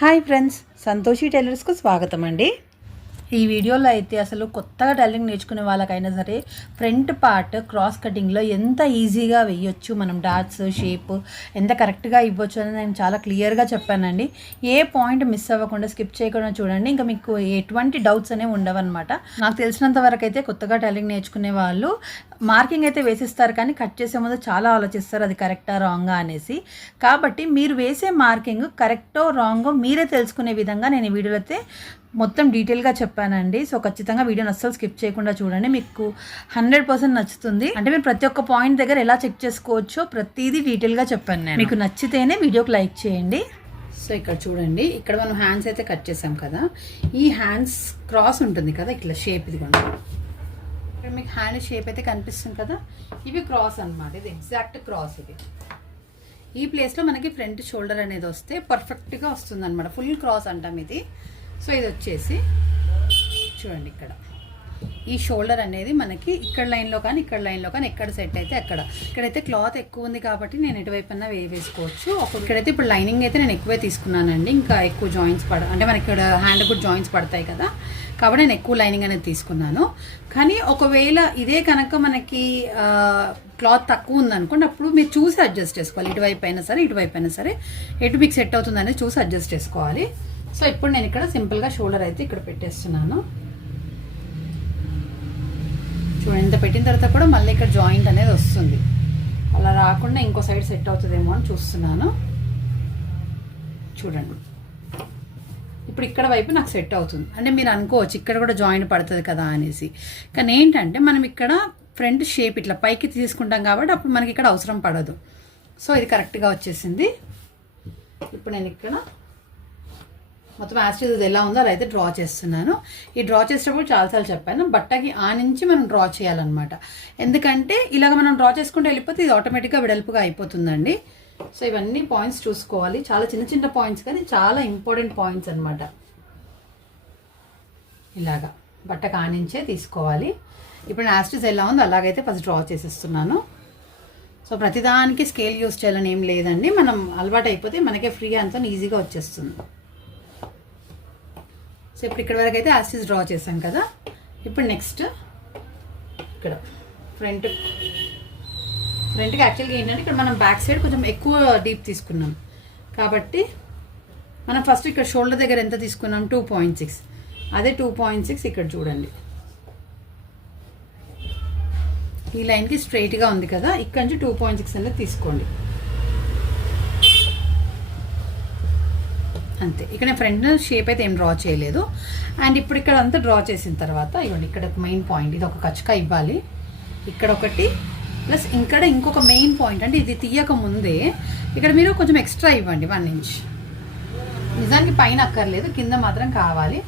Hi friends, Santoshi టైలర్స్కు స్వాగతం అండి. ఈ వీడియోలో అయితే అసలు కొత్తగా టైలరింగ్ నేర్చుకునే వాళ్ళకైనా సరే ఫ్రంట్ పార్ట్ క్రాస్ కటింగ్లో ఎంత ఈజీగా వేయొచ్చు, మనం డాట్స్ షేప్ ఎంత కరెక్ట్గా ఇవ్వచ్చు అని నేను చాలా క్లియర్గా చెప్పానండి. ఏ పాయింట్ మిస్ అవ్వకుండా స్కిప్ చేయకుండా చూడండి, ఇంకా మీకు ఎటువంటి డౌట్స్ అనేవి ఉండవన్నమాట. నాకు తెలిసినంత వరకు అయితే కొత్తగా టైలరింగ్ నేర్చుకునే వాళ్ళు మార్కింగ్ అయితే వేసిస్తారు, కానీ కట్ చేసే ముందు చాలా ఆలోచిస్తారు అది కరెక్టా రాంగా అనేసి. కాబట్టి మీరు వేసే మార్కింగ్ కరెక్టో రాంగో మీరే తెలుసుకునే విధంగా నేను ఈ వీడియోలో అయితే మొత్తం డీటెయిల్గా చెప్పానండి. సో ఖచ్చితంగా వీడియోని అస్సలు స్కిప్ చేయకుండా చూడండి, మీకు 100% నచ్చుతుంది. అంటే మీరు ప్రతి ఒక్క పాయింట్ దగ్గర ఎలా చెక్ చేసుకోవచ్చో ప్రతిదీ డీటెయిల్గా చెప్పాను నేను. మీకు నచ్చితేనే వీడియోకి లైక్ చేయండి. సో ఇక్కడ చూడండి, ఇక్కడ మనం హ్యాండ్స్ అయితే కట్ చేసాం కదా, ఈ హ్యాండ్స్ క్రాస్ ఉంటుంది కదా, ఇట్లా షేప్ ఇది కూడా ఇక్కడ మీకు హ్యాండ్ షేప్ అయితే కనిపిస్తుంది కదా, ఇవి క్రాస్ అనమాట. ఇది ఎగ్జాక్ట్ క్రాస్. ఇది ఈ ప్లేస్లో మనకి ఫ్రంట్ షోల్డర్ అనేది వస్తే పర్ఫెక్ట్గా వస్తుంది అనమాట. ఫుల్ క్రాస్ అంటాం ఇది. సో ఇది వచ్చేసి చూడండి, ఇక్కడ ఈ షోల్డర్ అనేది మనకి ఇక్కడ లైన్లో కానీ ఇక్కడ లైన్లో కానీ ఎక్కడ సెట్ అయితే అక్కడ. ఇక్కడైతే క్లాత్ ఎక్కువ ఉంది కాబట్టి నేను ఎటువైపున్నా వేసుకోవచ్చు. ఇక్కడైతే ఇప్పుడు లైనింగ్ అయితే నేను ఎక్కువే తీసుకున్నానండి, ఇంకా ఎక్కువ జాయింట్స్ అంటే మనకి ఇక్కడ హ్యాండ్ కూడా జాయింట్స్ పడతాయి కదా, కాబట్టి నేను ఎక్కువ లైనింగ్ అనేది తీసుకున్నాను. కానీ ఒకవేళ ఇదే కనుక మనకి క్లాత్ తక్కువ ఉందనుకోండి, అప్పుడు మీరు చూసి అడ్జస్ట్ చేసుకోవాలి. ఇటువైపు అయినా సరే ఇటువైపు అయినా సరే ఎటు మీకు సెట్ అవుతుంది అనేది చూసి అడ్జస్ట్ చేసుకోవాలి. సో ఇప్పుడు నేను ఇక్కడ సింపుల్గా షోల్డర్ అయితే ఇక్కడ పెట్టేస్తున్నాను. చూడండి, ఇంత పెట్టిన తర్వాత కూడా మళ్ళీ ఇక్కడ జాయింట్ అనేది వస్తుంది. అలా రాకుండా ఇంకో సైడ్ సెట్ అవుతుందేమో అని చూస్తున్నాను. చూడండి, ఇప్పుడు ఇక్కడ వైపు నాకు సెట్ అవుతుంది. అంటే మీరు అనుకోవచ్చు ఇక్కడ కూడా జాయింట్ పడుతుంది కదా అనేసి, కానీ ఏంటంటే మనం ఇక్కడ ఫ్రంట్ షేప్ ఇట్లా పైకి తీసుకుంటాం కాబట్టి అప్పుడు మనకి ఇక్కడ అవసరం పడదు. సో ఇది కరెక్ట్గా వచ్చేసింది. ఇప్పుడు నేను ఇక్కడ మొత్తం యాస్టిజ్ ఎలా ఉందో అలా అయితే డ్రా చేస్తున్నాను. ఈ డ్రా చేసేటప్పుడు చాలాసార్లు చెప్పాను, బట్టకి ఆ నుంచి మనం డ్రా చేయాలన్నమాట. ఎందుకంటే ఇలాగ మనం డ్రా చేసుకుంటూ వెళ్ళిపోతే ఇది ఆటోమేటిక్గా వెడల్పుగా అయిపోతుందండి. సో ఇవన్నీ పాయింట్స్ చూసుకోవాలి, చాలా చిన్న చిన్న పాయింట్స్ కానీ చాలా ఇంపార్టెంట్ పాయింట్స్ అనమాట. ఇలాగా బట్టకు ఆ నుంచే తీసుకోవాలి. ఇప్పుడు యాస్టిజ్ ఎలా ఉందో అలాగైతే ఫస్ట్ డ్రా చేసేస్తున్నాను. సో ప్రతిదానికి స్కేల్ యూస్ చేయాలని ఏం లేదండి, మనం అలవాటు అయిపోతే మనకే ఫ్రీ అంతా ఈజీగా వచ్చేస్తుంది. సో ఇప్పుడు ఇక్కడ వరకు అయితే యాస్టిజ్ డ్రా చేసాం కదా, ఇప్పుడు నెక్స్ట్ ఇక్కడ ఫ్రంట్కి యాక్చువల్గా ఏంటంటే ఇక్కడ మనం బ్యాక్ సైడ్ కొంచెం ఎక్కువ డీప్ తీసుకున్నాం కాబట్టి మనం ఫస్ట్ ఇక్కడ షోల్డర్ దగ్గర ఎంత తీసుకున్నాం 2.6, అదే 2.6 ఇక్కడ చూడండి ఈ లైన్కి స్ట్రైట్గా ఉంది కదా, ఇక్కడ నుంచి 2.6 అనేది తీసుకోండి అంతే. ఇక్కడ నేను ఫ్రంట్ షేప్ అయితే ఏం డ్రా చేయలేదు. అండ్ ఇప్పుడు ఇక్కడ అంతా డ్రా చేసిన తర్వాత ఇవ్వండి, ఇక్కడ ఒక మెయిన్ పాయింట్, ఇది ఒక కచ్చకా ఇవ్వాలి ఇక్కడ ఒకటి, ప్లస్ ఇక్కడ ఇంకొక మెయిన్ పాయింట్. అంటే ఇది తీయక ముందే ఇక్కడ మీరు కొంచెం ఎక్స్ట్రా ఇవ్వండి 1 ఇంచ్. నిజానికి పైన అక్కర్లేదు, కింద మాత్రం కావాలి,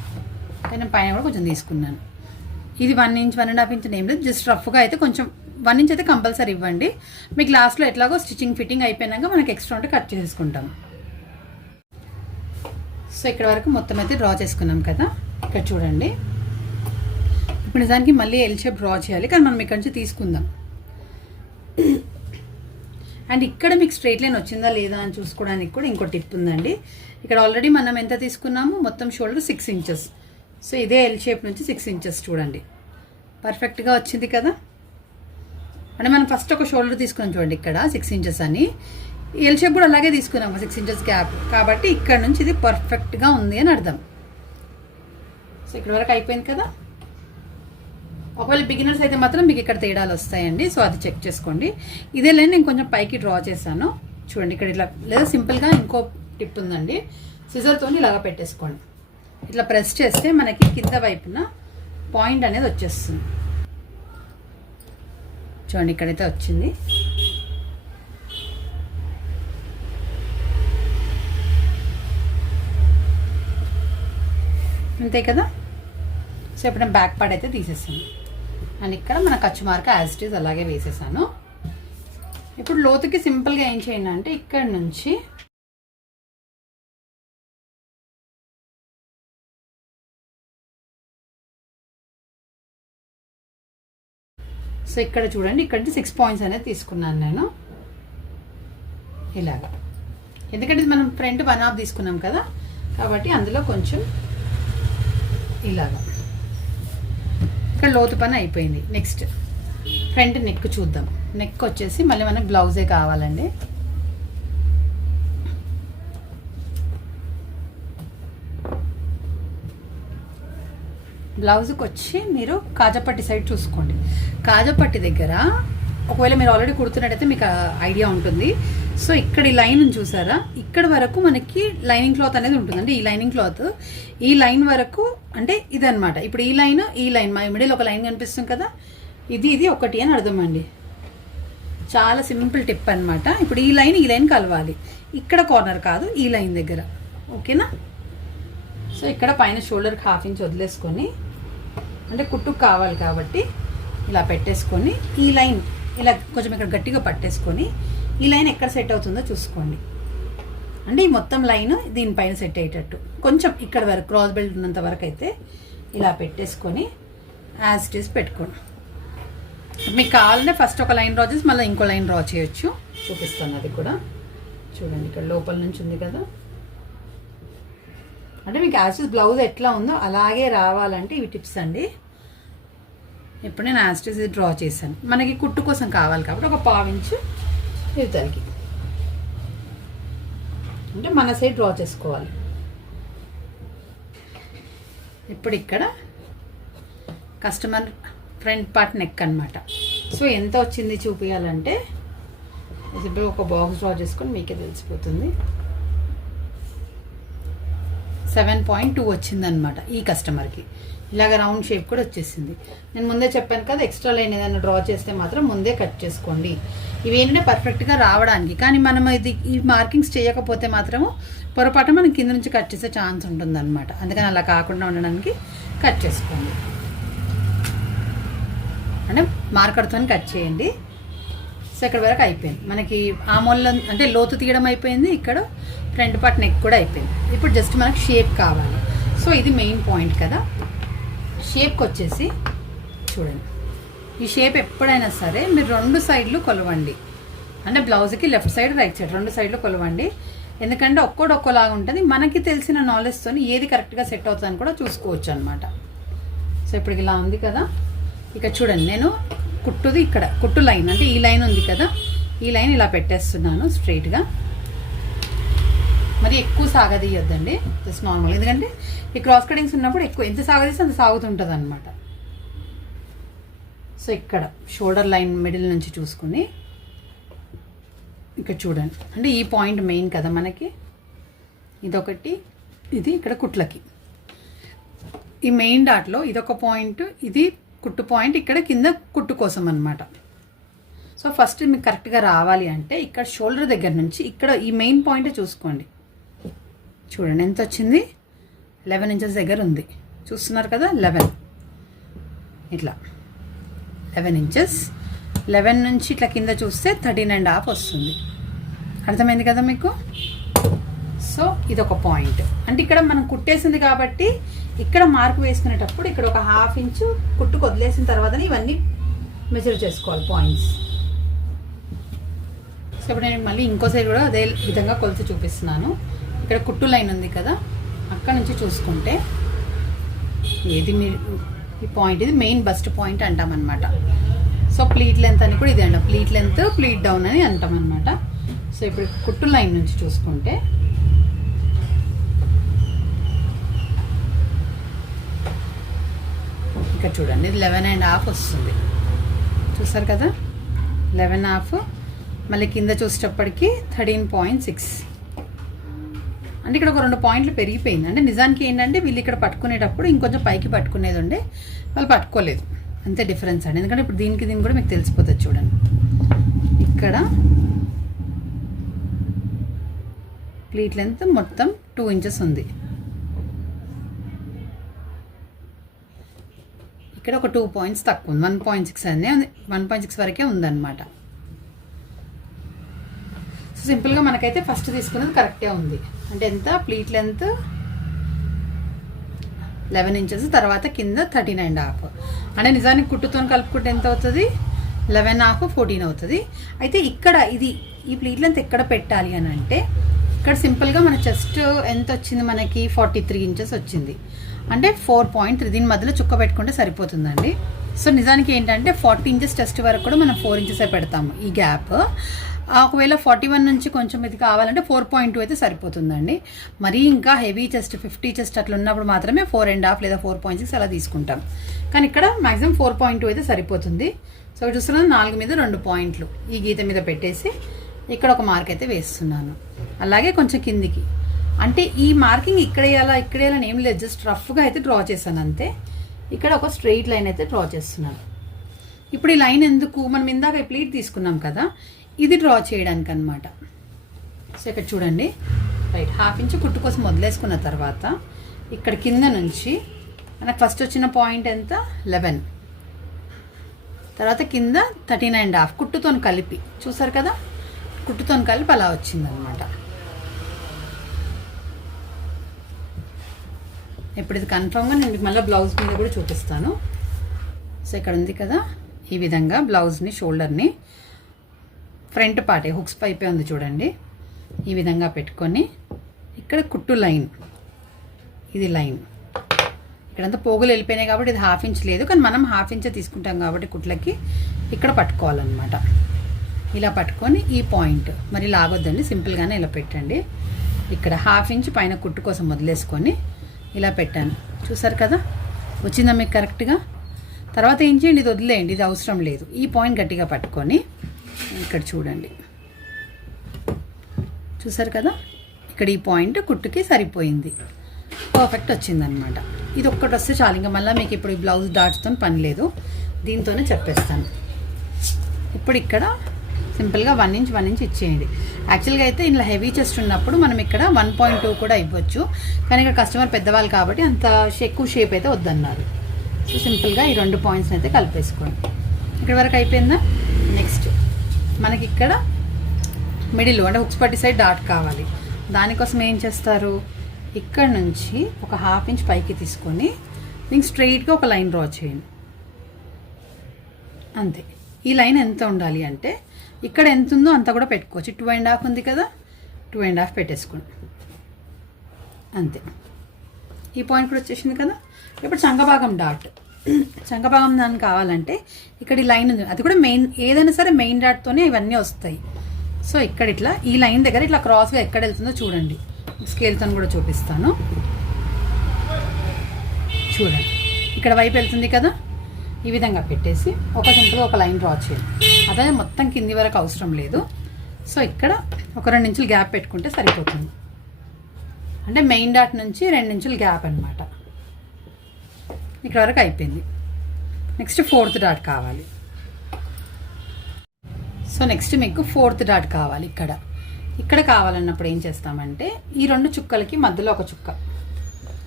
కానీ పైన కూడా కొంచెం తీసుకున్నాను. ఇది 1 ఇంచ్ 1.5 ఇంచ్ ఏం లేదు, జస్ట్ రఫ్గా అయితే కొంచెం 1 ఇంచ్ అయితే కంపల్సరీ ఇవ్వండి. మీకు లాస్ట్లో ఎట్లాగో స్టిచ్చింగ్ ఫిట్టింగ్ అయిపోయినాక మనకి ఎక్స్ట్రా ఉంటే కట్ చేసుకుంటాం. సో ఇక్కడ వరకు మొత్తం అయితే డ్రా చేసుకున్నాం కదా, ఇక్కడ చూడండి. ఇప్పుడు నిజానికి మళ్ళీ ఎల్ షేప్ డ్రా చేయాలి, కానీ మనం ఇక్కడ నుంచి తీసుకుందాం. అండ్ ఇక్కడ మీకు స్ట్రైట్ లైన్ వచ్చిందా లేదా అని చూసుకోవడానికి కూడా ఇంకో టిప్ ఉందండి. ఇక్కడ ఆల్రెడీ మనం ఎంత తీసుకున్నాము, మొత్తం షోల్డర్ 6 ఇంచెస్. సో ఇదే ఎల్ షేప్ నుంచి 6 ఇంచెస్ చూడండి, పర్ఫెక్ట్గా వచ్చింది కదా. అంటే మనం ఫస్ట్ ఒక షోల్డర్ తీసుకున్నాం చూడండి ఇక్కడ 6 ఇంచెస్ అని, ఎల్ షేప్ కూడా అలాగే తీసుకున్నాము 6 ఇంచెస్ గ్యాప్, కాబట్టి ఇక్కడ నుంచి ఇది పర్ఫెక్ట్గా ఉంది అని అర్థం. సో ఇక్కడ వరకు అయిపోయింది కదా. ఒకవేళ బిగినర్స్ అయితే మాత్రం మీకు ఇక్కడ తేడాలు వస్తాయండి, సో అది చెక్ చేసుకోండి. ఇదే లైన్ నేను కొంచెం పైకి డ్రా చేశాను చూడండి ఇక్కడ ఇట్లా, లేదా సింపుల్గా ఇంకో టిప్ ఉందండి, సిజర్తో ఇలాగా పెట్టేసుకోండి. ఇట్లా ప్రెస్ చేస్తే మనకి కింద వైపున పాయింట్ అనేది వచ్చేస్తుంది. చూడండి ఇక్కడైతే వచ్చింది. అంతే కదా. సో ఇప్పుడు నేను బ్యాక్ పార్ట్ అయితే తీసేసాను, అండ్ ఇక్కడ మన ఖర్చు మార్క యాజ్ ఇట్ ఈజ్ అలాగే వేసేసాను. ఇప్పుడు లోతుకి సింపుల్గా ఏం చేయండి అంటే ఇక్కడ నుంచి సో ఇక్కడ చూడండి, ఇక్కడ నుంచి 6 పాయింట్స్ అనేది తీసుకున్నాను నేను ఇలాగా. ఎందుకంటే మనం ఫ్రంట్ 1/2 తీసుకున్నాం కదా, కాబట్టి అందులో కొంచెం ఇలాగా ఇక్కడ లోతు పని అయిపోయింది. నెక్స్ట్ ఫ్రంట్ నెక్ చూద్దాం. నెక్ వచ్చేసి మళ్ళీ మనకు బ్లౌజే కావాలండి. బ్లౌజ్కి వచ్చి మీరు కాజాపట్టి సైడ్ చూసుకోండి. కాజాపట్టి దగ్గర ఒకవేళ మీరు ఆల్రెడీ కుడుతున్నట్టయితే మీకు ఐడియా ఉంటుంది. సో ఇక్కడ ఈ లైన్ చూసారా, ఇక్కడ వరకు మనకి లైనింగ్ క్లాత్ అనేది ఉంటుంది. అంటే ఈ లైనింగ్ క్లాత్ ఈ లైన్ వరకు అంటే ఇదనమాట. ఇప్పుడు ఈ లైన్ మా మిడిల్ ఒక లైన్ కనిపిస్తుంది కదా, ఇది ఒకటి అని అర్థం అండి. చాలా సింపుల్ టిప్ అనమాట. ఇప్పుడు ఈ లైన్ కలవాలి, ఇక్కడ కార్నర్ కాదు, ఈ లైన్ దగ్గర. ఓకేనా? సో ఇక్కడ పైన షోల్డర్కి 1/2 ఇంచ్ వదిలేసుకొని, అంటే కుట్టుకు కావాలి కాబట్టి ఇలా పెట్టేసుకొని ఈ లైన్ ఇలా కొంచెం ఇక్కడ గట్టిగా పట్టేసుకొని ఈ లైన్ ఎక్కడ సెట్ అవుతుందో చూసుకోండి. అంటే ఈ మొత్తం లైన్ దీనిపైన సెట్ అయ్యేటట్టు కొంచెం ఇక్కడ వరకు క్రాస్ బెల్ట్ ఉన్నంత వరకు అయితే ఇలా పెట్టేసుకొని యాజ్ ఇట్ ఈస్ పెట్టుకోండి. మీకు కావాలంటే ఫస్ట్ ఒక లైన్ డ్రా చేసి మళ్ళీ ఇంకో లైన్ డ్రా చేయొచ్చు. చూపిస్తాను అది కూడా. చూడండి ఇక్కడ లోపల నుంచి ఉంది కదా, అంటే మీకు యాజ్ ఇట్ ఈస్ బ్లౌజ్ ఎట్లా ఉందో అలాగే రావాలంటే ఇవి టిప్స్ అండి. ఇప్పుడు నేను యాజ్ ఇట్ ఈస్ డ్రా చేశాను. మనకి కుట్టు కోసం కావాలి కాబట్టి ఒక 1/2 ఇంచు ఇవతలకి అంటే మన సైడ్ డ్రా చేసుకోవాలి. ఇప్పుడు ఇక్కడ కస్టమర్ ఫ్రంట్ పార్ట్ నెక్ అనమాట. సో ఎంత వచ్చింది చూపించాలంటే ఇప్పుడు ఒక బాక్స్ డ్రా చేసుకొని మీకే తెలిసిపోతుంది. 7.2 వచ్చిందనమాట ఈ కస్టమర్కి. ఇలాగ రౌండ్ షేప్ కూడా వచ్చేసింది. నేను ముందే చెప్పాను కదా, ఎక్స్ట్రా లైన్ ఏదైనా డ్రా చేస్తే మాత్రం ముందే కట్ చేసుకోండి. ఇవేంటంటే పర్ఫెక్ట్గా రావడానికి. కానీ మనం ఈ మార్కింగ్స్ చేయకపోతే మాత్రము పొరపాటు మనం కింద నుంచి కట్ చేసే ఛాన్స్ ఉంటుందన్నమాట. అందుకని అలా కాకుండా ఉండడానికి కట్ చేసుకోండి. అంటే మార్కర్తో కట్ చేయండి. సో ఇక్కడ వరకు అయిపోయింది మనకి. ఆమోళ్ళ అంటే లోతు తీయడం అయిపోయింది. ఇక్కడ ఫ్రంట్ పార్ట్ నెక్ కూడా అయిపోయింది. ఇప్పుడు జస్ట్ మనకు షేప్ కావాలి. సో ఇది మెయిన్ పాయింట్ కదా. షేప్కి వచ్చేసి చూడండి, ఈ షేప్ ఎప్పుడైనా సరే మీరు 2 సైడ్లు కొలవండి. అంటే బ్లౌజ్కి లెఫ్ట్ సైడ్ రైట్ సైడ్ 2 సైడ్లు కొలవండి. ఎందుకంటే ఒక్కోలాగా ఉంటుంది. మనకి తెలిసిన నాలెడ్జ్తో ఏది కరెక్ట్గా సెట్ అవుతుందని కూడా చూసుకోవచ్చు అనమాట. సో ఇప్పుడు ఇలా ఉంది కదా. ఇక చూడండి, నేను కుట్టుది ఇక్కడ కుట్టు లైన్ అంటే ఈ లైన్ ఉంది కదా, ఈ లైన్ ఇలా పెట్టేస్తున్నాను స్ట్రైట్గా. మరి ఎక్కువ సాగదీయొద్దండి, జస్ట్ నార్మల్. ఎందుకంటే ఈ క్రాస్ కటింగ్స్ ఉన్నప్పుడు ఎక్కువ ఎంత సాగదీస్తే అంత సాగుతుంటుంది అనమాట. సో ఇక్కడ షోల్డర్ లైన్ మిడిల్ నుంచి చూసుకుని ఇక్కడ చూడండి, అంటే ఈ పాయింట్ మెయిన్ కదా మనకి. ఇదొకటి, ఇది ఇక్కడ కుట్లకి ఈ మెయిన్ డాట్లో ఇదొక పాయింట్, ఇది కుట్టు పాయింట్, ఇక్కడ కింద కుట్టు కోసం అనమాట. సో ఫస్ట్ మీకు కరెక్ట్గా రావాలి అంటే ఇక్కడ షోల్డర్ దగ్గర నుంచి ఇక్కడ ఈ మెయిన్ పాయింట్ చూసుకోండి. చూడండి ఎంత వచ్చింది, 11 ఇంచెస్ దగ్గర ఉంది. చూస్తున్నారు కదా, 11 ఇట్లా 11 ఇంచెస్. 11 నుంచి ఇట్లా కింద చూస్తే 13.5 వస్తుంది. అర్థమైంది కదా మీకు. సో ఇదొక పాయింట్. అంటే ఇక్కడ మనం కుట్టేసింది కాబట్టి ఇక్కడ మార్క్ వేసుకునేటప్పుడు ఇక్కడ ఒక 1/2 ఇంచు కుట్టుకు వదిలేసిన తర్వాతనే ఇవన్నీ మెజర్ చేసుకోవాలి పాయింట్స్. సో ఇప్పుడు నేను మళ్ళీ ఇంకో సైడ్ కూడా అదే విధంగా కొలిచి చూపిస్తున్నాను. ఇక్కడ కుట్టు లైన్ ఉంది కదా, అక్కడ నుంచి చూసుకుంటే ఏది మీరు ఈ పాయింట్, ఇది మెయిన్ బస్ట్ పాయింట్ అంటామన్నమాట. సో ప్లీట్ లెంత్ అని కూడా ఇది అంటాం. ప్లీట్ లెంత్, ప్లీట్ డౌన్ అని అంటాం అనమాట. సో ఇప్పుడు కుట్టు లైన్ నుంచి చూసుకుంటే ఇక్కడ చూడండి, ఇది 11.5 వస్తుంది. చూసారు కదా, 11.5. మళ్ళీ కింద చూసేటప్పటికి 13.6. అంటే ఇక్కడ ఒక 2 పాయింట్లు పెరిగిపోయింది. అంటే నిజానికి ఏంటంటే వీళ్ళు ఇక్కడ పట్టుకునేటప్పుడు ఇంకొంచెం పైకి పట్టుకునేది ఉండే, వాళ్ళు పట్టుకోలేదు, అంతే డిఫరెన్స్ అండి. ఎందుకంటే ఇప్పుడు దీనికి కూడా మీకు తెలిసిపోతుంది. చూడండి ఇక్కడ ప్లీట్ లెంత్ మొత్తం 2 ఇంచెస్ ఉంది. ఇక్కడ ఒక 2 పాయింట్స్ తక్కువ ఉంది, 1.6 అనే 1.6 వరకే ఉందన్నమాట. సో సింపుల్గా మనకైతే ఫస్ట్ తీసుకున్నది కరెక్టే ఉంది. అంటే ఎంత, ప్లీట్ లెంత్ 11 ఇంచెస్, తర్వాత కింద 13.5. అంటే నిజానికి కుట్టుతో కలుపుకుంటే ఎంత అవుతుంది, 11.5, 14 అవుతుంది. అయితే ఇక్కడ ఇది ఈ ప్లీట్ లెంత్ ఎక్కడ పెట్టాలి అని అంటే ఇక్కడ సింపుల్గా మన చెస్ట్ ఎంత వచ్చింది, మనకి 43 ఇంచెస్ వచ్చింది, అంటే 4.3. దీని మధ్యలో చుక్క పెట్టుకుంటే సరిపోతుందండి. సో నిజానికి ఏంటంటే 40 ఇంచెస్ చెస్ట్ వరకు కూడా మనం 4 ఇంచెసే పెడతాము ఈ గ్యాప్. ఒకవేళ 41 నుంచి కొంచెం ఇది కావాలంటే 4.2 అయితే సరిపోతుందండి. మరీ ఇంకా హెవీ చెస్ట్ 50 చెస్ట్ అట్లా ఉన్నప్పుడు మాత్రమే 4.5 లేదా 4.6 అలా తీసుకుంటాం. కానీ ఇక్కడ మ్యాక్సిమం 4.2 అయితే సరిపోతుంది. సో చూస్తున్నాను 4 మీద 2 పాయింట్లు ఈ గీత మీద పెట్టేసి ఇక్కడ ఒక మార్క్ అయితే వేస్తున్నాను. అలాగే కొంచెం కిందికి, అంటే ఈ మార్కింగ్ ఇక్కడ వేయాలా ఏం లేదు, జస్ట్ రఫ్గా అయితే డ్రా చేశాను అంతే. ఇక్కడ ఒక స్ట్రెయిట్ లైన్ అయితే డ్రా చేస్తున్నాను. ఇప్పుడు ఈ లైన్ ఎందుకు, మనం ఇందాక ప్లీట్ తీసుకున్నాం కదా, ఇది డ్రా చేయడానికి అనమాట. సో ఇక్కడ చూడండి, రైట్ 1/2 ఇంచ్ కుట్టు కోసం వదిలేసుకున్న తర్వాత ఇక్కడ కింద నుంచి మనకు ఫస్ట్ వచ్చిన పాయింట్ ఎంత 11, తర్వాత కింద 13.5 కుట్టుతో కలిపి, చూసారు కదా, కుట్టుతో కలిపి అలా వచ్చిందనమాట. ఇప్పుడు ఇది కన్ఫామ్గా నేను మళ్ళీ బ్లౌజ్ మీద కూడా చూపిస్తాను. సో ఇక్కడ ఉంది కదా, ఈ విధంగా బ్లౌజ్ని షోల్డర్ని ఫ్రంట్ పార్ట్ హుక్స్ పైపే ఉంది చూడండి, ఈ విధంగా పెట్టుకొని ఇక్కడ కుట్టు లైన్, ఇది లైన్ ఇక్కడంతా పోగులు వెళ్ళిపోయినాయి కాబట్టి ఇది 1/2 ఇంచ్ లేదు, కానీ మనం 1/2 ఇంచే తీసుకుంటాం కాబట్టి కుట్లకి ఇక్కడ పట్టుకోవాలన్నమాట. ఇలా పట్టుకొని ఈ పాయింట్ మరి లాగొద్దండి, సింపుల్గానే ఇలా పెట్టండి. ఇక్కడ 1/2 ఇంచ్ పైన కుట్టు కోసం వదిలేసుకొని ఇలా పెట్టాను, చూసారు కదా వచ్చిందా మీకు కరెక్ట్గా. తర్వాత ఏం చేయండి, ఇది వదిలేయండి, ఇది అవసరం లేదు. ఈ పాయింట్ గట్టిగా పట్టుకొని ఇక్కడ చూడండి, చూసారు కదా, ఇక్కడ ఈ పాయింట్ కుట్టుకి సరిపోయింది, పర్ఫెక్ట్ వచ్చిందనమాట. ఇది ఒక్కటి వస్తే చాలు, ఇంకా మళ్ళీ మీకు ఇప్పుడు ఈ బ్లౌజ్ డాట్స్తో పని లేదు, దీంతోనే చెప్పేస్తాను. ఇప్పుడు ఇక్కడ సింపుల్గా 1 ఇంచ్ ఇచ్చేయండి. యాక్చువల్గా అయితే ఇంట్లో హెవీ చెస్ట్ ఉన్నప్పుడు మనం ఇక్కడ 1.2 కూడా ఇవ్వచ్చు, కానీ ఇక్కడ కస్టమర్ పెద్దవాళ్ళు కాబట్టి అంత ఎక్కువ షేప్ అయితే వద్దన్నారు. సో సింపుల్గా ఈ 2 పాయింట్స్ని అయితే కలిపేసుకోండి. ఇక్కడ వరకు అయిపోయిందా. నెక్స్ట్ మనకి ఇక్కడ మిడిల్ అంటే హుక్స్ పట్టి సైడ్ డాట్ కావాలి. దానికోసం ఏం చేస్తారు, ఇక్కడ నుంచి ఒక 1/2 ఇంచ్ పైకి తీసుకొని దీనికి స్ట్రెయిట్గా ఒక లైన్ డ్రా చేయండి, అంతే. ఈ లైన్ ఎంత ఉండాలి అంటే ఇక్కడ ఎంత ఉందో అంత కూడా పెట్టుకోవచ్చు. 2.5 ఉంది కదా, 2.5 పెట్టేసుకోండి అంతే. ఈ పాయింట్ కూడా వచ్చేసింది కదా. ఇప్పుడు చంకభాగం డాట్, చంకభాగం దానికి కావాలంటే ఇక్కడ ఈ లైన్ ఉంది, అది కూడా మెయిన్, ఏదైనా సరే మెయిన్ డాట్తోనే ఇవన్నీ వస్తాయి. సో ఇక్కడ ఇట్లా ఈ లైన్ దగ్గర ఇట్లా క్రాస్గా ఎక్కడ వెళ్తుందో చూడండి, స్కేల్తో కూడా చూపిస్తాను చూడండి. ఇక్కడ వైపు వెళ్తుంది కదా, ఈ విధంగా పెట్టేసి ఒక సింపుల్గా ఒక లైన్ డ్రా చేయండి. అదే మొత్తం కింది వరకు అవసరం లేదు. సో ఇక్కడ ఒక 2 ఇంచులు గ్యాప్ పెట్టుకుంటే సరిపోతుంది, అంటే మెయిన్ డాట్ నుంచి 2 ఇంచులు గ్యాప్ అనమాట. ఇక్కడ వరకు అయిపోయింది. నెక్స్ట్ 4th డాట్ కావాలి. సో నెక్స్ట్ మీకు 4th డాట్ కావాలి. ఇక్కడ కావాలన్నప్పుడు ఏం చేస్తామంటే ఈ 2 చుక్కలకి మధ్యలో ఒక చుక్క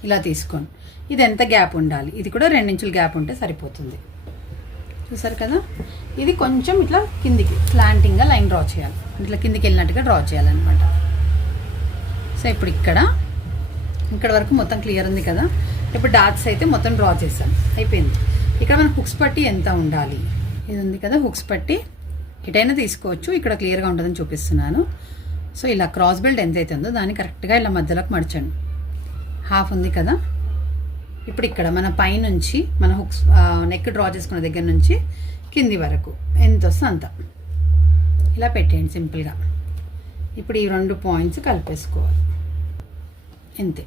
ఇలా తీసుకోండి. ఇది ఎంత గ్యాప్ ఉండాలి, ఇది కూడా 2 ఇంచుల గ్యాప్ ఉంటే సరిపోతుంది. చూసారు కదా, ఇది కొంచెం ఇట్లా కిందికి స్లాంటింగ్గా లైన్ డ్రా చేయాలి, ఇట్లా కిందికి వెళ్ళినట్టుగా డ్రా చేయాలన్నమాట. సో ఇప్పుడు ఇక్కడ వరకు మొత్తం క్లియర్ ఉంది కదా. ఇప్పుడు డాట్స్ అయితే మొత్తం డ్రా చేశాను, అయిపోయింది. ఇక్కడ మనకు హుక్స్ పట్టి ఎంత ఉండాలి, ఇది ఉంది కదా హుక్స్ పట్టి, ఎటైనా తీసుకోవచ్చు, ఇక్కడ క్లియర్గా ఉంటుందని చూపిస్తున్నాను. సో ఇలా క్రాస్ బెల్ట్ ఎంత అయితే ఉందో దాన్ని కరెక్ట్గా ఇలా మధ్యలోకి మడచండి. 1/2 ఉంది కదా. ఇప్పుడు ఇక్కడ మన పైనుంచి మన హుక్స్ నెక్ డ్రా చేసుకున్న దగ్గర నుంచి కింది వరకు ఎంత వస్తే అంత ఇలా పెట్టేయండి సింపుల్గా. ఇప్పుడు ఈ 2 పాయింట్స్ కలిపేసుకోవాలి, అంతే.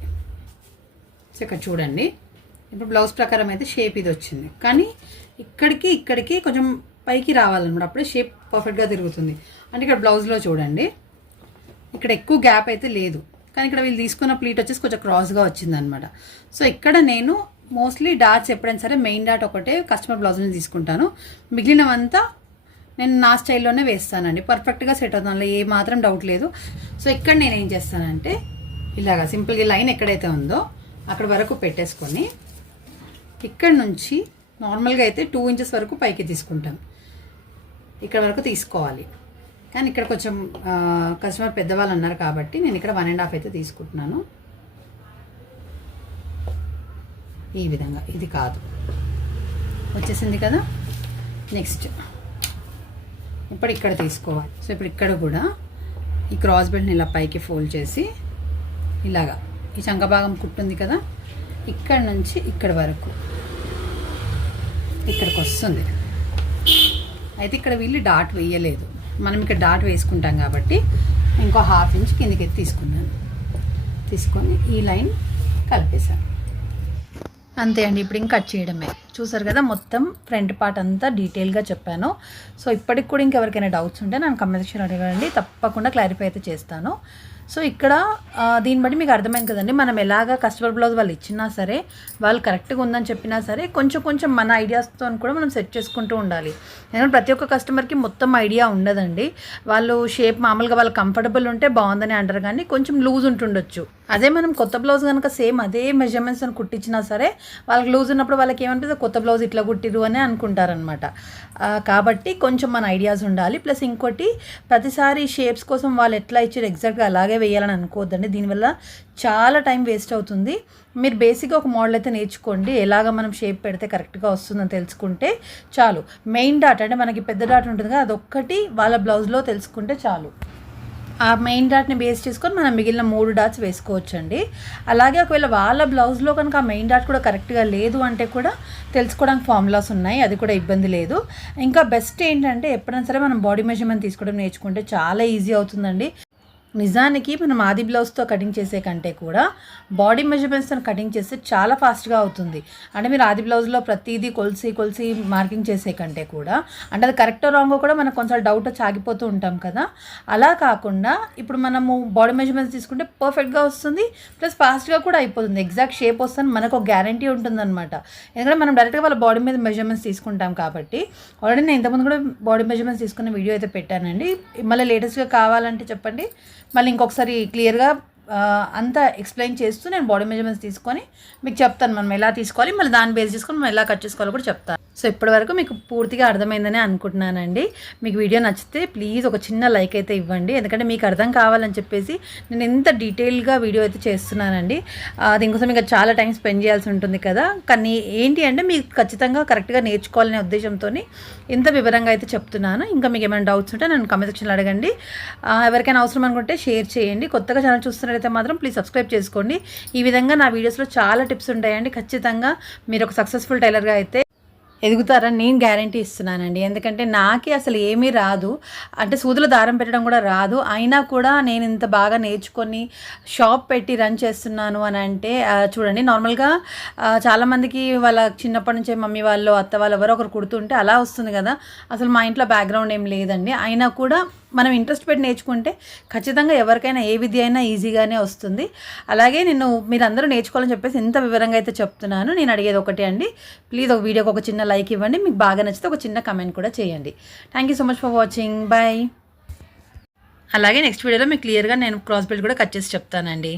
సో ఇక్కడ చూడండి, ఇప్పుడు బ్లౌజ్ ప్రకారం అయితే షేప్ ఇది వచ్చింది, కానీ ఇక్కడికి కొంచెం పైకి రావాలన్నమాట, అప్పుడే షేప్ పర్ఫెక్ట్గా తిరుగుతుంది. అంటే ఇక్కడ బ్లౌజ్లో చూడండి, ఇక్కడ ఎక్కువ గ్యాప్ అయితే లేదు, కానీ ఇక్కడ వీళ్ళు తీసుకున్న ప్లీట్ వచ్చేసి కొంచెం క్రాస్గా వచ్చిందనమాట. సో ఇక్కడ నేను మోస్ట్లీ డాట్స్ ఎప్పుడైనా సరే మెయిన్ డాట్ ఒకటే కస్టమర్ బ్లౌజ్ని తీసుకుంటాను, మిగిలినవంతా నేను నా స్టైల్లోనే వేస్తానండి, పర్ఫెక్ట్గా సెట్ అవుతుంది, ఏ మాత్రం డౌట్ లేదు. సో ఇక్కడ నేను ఏం చేస్తానంటే ఇలాగా సింపుల్గా లైన్ ఎక్కడైతే ఉందో అక్కడ వరకు పెట్టేసుకొని ఇక్కడ నుంచి నార్మల్గా అయితే 2 ఇంచెస్ వరకు పైకి తీసుకుంటాం, ఇక్కడ వరకు తీసుకోవాలి. కానీ ఇక్కడ కొంచెం కస్టమర్ పెద్దవాళ్ళు అన్నారు కాబట్టి నేను ఇక్కడ 1.5 అయితే తీసుకుంటున్నాను. ఈ విధంగా ఇది కాదు వచ్చేసింది కదా. నెక్స్ట్ ఇప్పుడు ఇక్కడ తీసుకోవాలి. సో ఇప్పుడు ఇక్కడ కూడా ఈ క్రాస్ బెల్ట్ని ఇలా పైకి ఫోల్డ్ చేసి ఇలాగా ఈ చంక భాగం కుట్టుంది కదా, ఇక్కడ నుంచి ఇక్కడ వరకు ఇక్కడికి వస్తుంది. అయితే ఇక్కడ వీళ్ళు డాట్ వేయలేదు, మనం ఇక్కడ డాట్ వేసుకుంటాం కాబట్టి ఇంకో 1/2 ఇంచ్ కిందికి తీసుకున్నాను. తీసుకొని ఈ లైన్ కలిపేశాను. అంతే అండి, ఇప్పుడు ఇంకా కట్ చేయడమే. చూసారు కదా, మొత్తం ఫ్రంట్ పార్ట్ అంతా డీటెయిల్గా చెప్పాను. సో ఇప్పటికి కూడా ఇంకెవరికైనా డౌట్స్ ఉంటే నన్ను కామెంట్ సెక్షన్ అడగండి, తప్పకుండా క్లారిఫై అయితే చేస్తాను. సో ఇక్కడ దీన్ని బట్టి మీకు అర్థమైంది కదండి, మనం ఎలాగ కస్టమర్ బ్లౌజ్ వాళ్ళు ఇచ్చినా సరే, వాళ్ళు కరెక్ట్గా ఉందని చెప్పినా సరే, కొంచెం మన ఐడియాస్తో కూడా మనం సెట్ చేసుకుంటూ ఉండాలి. ఎందుకంటే ప్రతి ఒక్క కస్టమర్కి మొత్తం ఐడియా ఉండదండి. వాళ్ళు షేప్ మామూలుగా వాళ్ళు కంఫర్టబుల్ ఉంటే బాగుందని అంటారు, కానీ కొంచెం లూజ్ ఉంటుండొచ్చు. అదే మనం కొత్త బ్లౌజ్ కనుక సేమ్ అదే మెజర్మెంట్స్ అని కుట్టించినా సరే, వాళ్ళకి లూజ్ ఉన్నప్పుడు వాళ్ళకి ఏమనిపిస్తుంది, కొత్త బ్లౌజ్ ఇట్లా కుట్టిరు అని అనుకుంటారనమాట. కాబట్టి కొంచెం మన ఐడియాస్ ఉండాలి. ప్లస్ ఇంకోటి, ప్రతిసారి షేప్స్ కోసం వాళ్ళు ఎట్లా ఇచ్చారు ఎగ్జాక్ట్గా అలాగే వేయాలని అనుకోవద్దండి. దీనివల్ల చాలా టైం వేస్ట్ అవుతుంది. మీరు బేసిక్గా ఒక మోడల్ అయితే నేర్చుకోండి, ఎలాగ మనం షేప్ పెడితే కరెక్ట్గా వస్తుందని తెలుసుకుంటే చాలు. మెయిన్ డాట్ అంటే మనకి పెద్ద డాట్ ఉంటుంది కదా, అదొక్కటి వాళ్ళ బ్లౌజ్లో తెలుసుకుంటే చాలు. ఆ మెయిన్ డాట్ని బేస్ చేసుకొని మనం మిగిలిన 3 డాట్స్ వేసుకోవచ్చండి. అలాగే ఒకవేళ వాళ్ళ బ్లౌజ్లో కనుక ఆ మెయిన్ డాట్ కూడా కరెక్ట్గా లేదు అంటే కూడా తెలుసుకోవడానికి ఫార్ములాస్ ఉన్నాయి, అది కూడా ఇబ్బంది లేదు. ఇంకా బెస్ట్ ఏంటంటే, ఎప్పుడైనా సరే మనం బాడీ మెజర్మెంట్ తీసుకోవడం నేర్చుకుంటే చాలా ఈజీ అవుతుందండి. నిజానికి మనం ఆది బ్లౌజ్తో కటింగ్ చేసే కంటే కూడా బాడీ మెజర్మెంట్స్తో కటింగ్ చేస్తే చాలా ఫాస్ట్గా అవుతుంది. అంటే మీరు ఆది బ్లౌజ్లో ప్రతిదీ కొలిసి మార్కింగ్ చేసే కంటే కూడా, అంటే అది కరెక్టో రాంగో కూడా మనకు కొంచెం డౌట్ వచ్చి ఆగిపోతూ ఉంటాం కదా. అలా కాకుండా ఇప్పుడు మనము బాడీ మెజర్మెంట్స్ తీసుకుంటే పర్ఫెక్ట్గా వస్తుంది, ప్లస్ ఫాస్ట్గా కూడా అయిపోతుంది. ఎగ్జాక్ట్ షేప్ వస్తుంది, మనకు ఒక గ్యారంటీ ఉంటుందన్నమాట. ఎందుకంటే మనం డైరెక్ట్గా వాళ్ళ బాడీ మీద మెజర్మెంట్స్ తీసుకుంటాం కాబట్టి. ఆల్రెడీ నేను ఇంతకుముందు కూడా బాడీ మెజర్మెంట్స్ తీసుకునే వీడియో అయితే పెట్టానండి. మళ్ళీ లేటెస్ట్గా కావాలంటే చెప్పండి, మళ్ళీ ఇంకొకసారి క్లియర్గా అంతా ఎక్స్ప్లెయిన్ చేస్తూ నేను బాడీ మెజర్మెంట్స్ తీసుకొని మీకు చెప్తాను మనం ఎలా తీసుకోవాలి, మళ్ళీ దాన్ని బేస్ చేసుకొని మనం ఎలా కట్ చేసుకోవాలో కూడా చెప్తాను. సో ఇప్పటివరకు మీకు పూర్తిగా అర్థమైందని అనుకుంటున్నానండి. మీకు వీడియో నచ్చితే ప్లీజ్ ఒక చిన్న లైక్ అయితే ఇవ్వండి, ఎందుకంటే మీకు అర్థం కావాలని చెప్పేసి నేను ఎంత డీటెయిల్గా వీడియో అయితే చేస్తున్నానండి. దీనికోసం ఇంకా చాలా టైం స్పెండ్ చేయాల్సి ఉంటుంది కదా, కానీ ఏంటి అంటే మీకు ఖచ్చితంగా కరెక్ట్గా నేర్చుకోవాలనే ఉద్దేశంతో ఇంత వివరంగా అయితే చెప్తున్నాను. ఇంకా మీకు ఏమైనా డౌట్స్ ఉంటే నన్ను కామెంట్ సెక్షన్లో అడగండి. ఎవరికైనా అవసరం అనుకుంటే షేర్ చేయండి. కొత్తగా ఛానల్ చూస్తున్నట్లయితే మాత్రం ప్లీజ్ సబ్స్క్రైబ్ చేసుకోండి. ఈ విధంగా నా వీడియోస్లో చాలా టిప్స్ ఉంటాయండి. ఖచ్చితంగా మీరు ఒక సక్సెస్ఫుల్ టైలర్గా అయితే ఎదుగుతారని నేను గ్యారంటీ ఇస్తున్నానండి. ఎందుకంటే నాకే అసలు ఏమీ రాదు, అంటే సూదుల దారం పెట్టడం కూడా రాదు. అయినా కూడా నేను ఇంత బాగా నేర్చుకొని షాప్ పెట్టి రన్ చేస్తున్నాను అని అంటే చూడండి, నార్మల్గా చాలామందికి వాళ్ళ చిన్నప్పటి నుంచే మమ్మీ వాళ్ళు అత్త వాళ్ళు ఎవరో ఒకరు కుడుతుంటే అలా వస్తుంది కదా. అసలు మా ఇంట్లో బ్యాక్గ్రౌండ్ ఏం లేదండి. అయినా కూడా మనం ఇంట్రెస్ట్ పెట్టి నేర్చుకుంటే ఖచ్చితంగా ఎవరికైనా ఏ విద్య అయినా ఈజీగానే వస్తుంది. అలాగే నేను మీరందరూ నేర్చుకోవాలని చెప్పేసి ఇంత వివరంగా అయితే చెప్తున్నాను. నేను అడిగేది ఒకటే అండి, ప్లీజ్ ఒక వీడియోకి ఒక చిన్న లైక్ ఇవ్వండి, మీకు బాగా నచ్చితే ఒక చిన్న కమెంట్ కూడా చేయండి. Thank you so much for watching, bye. అలాగే నెక్స్ట్ వీడియోలో మీకు క్లియర్గా నేను క్రాస్ బెల్ట్ కూడా కట్ చేసి చెప్తానండి.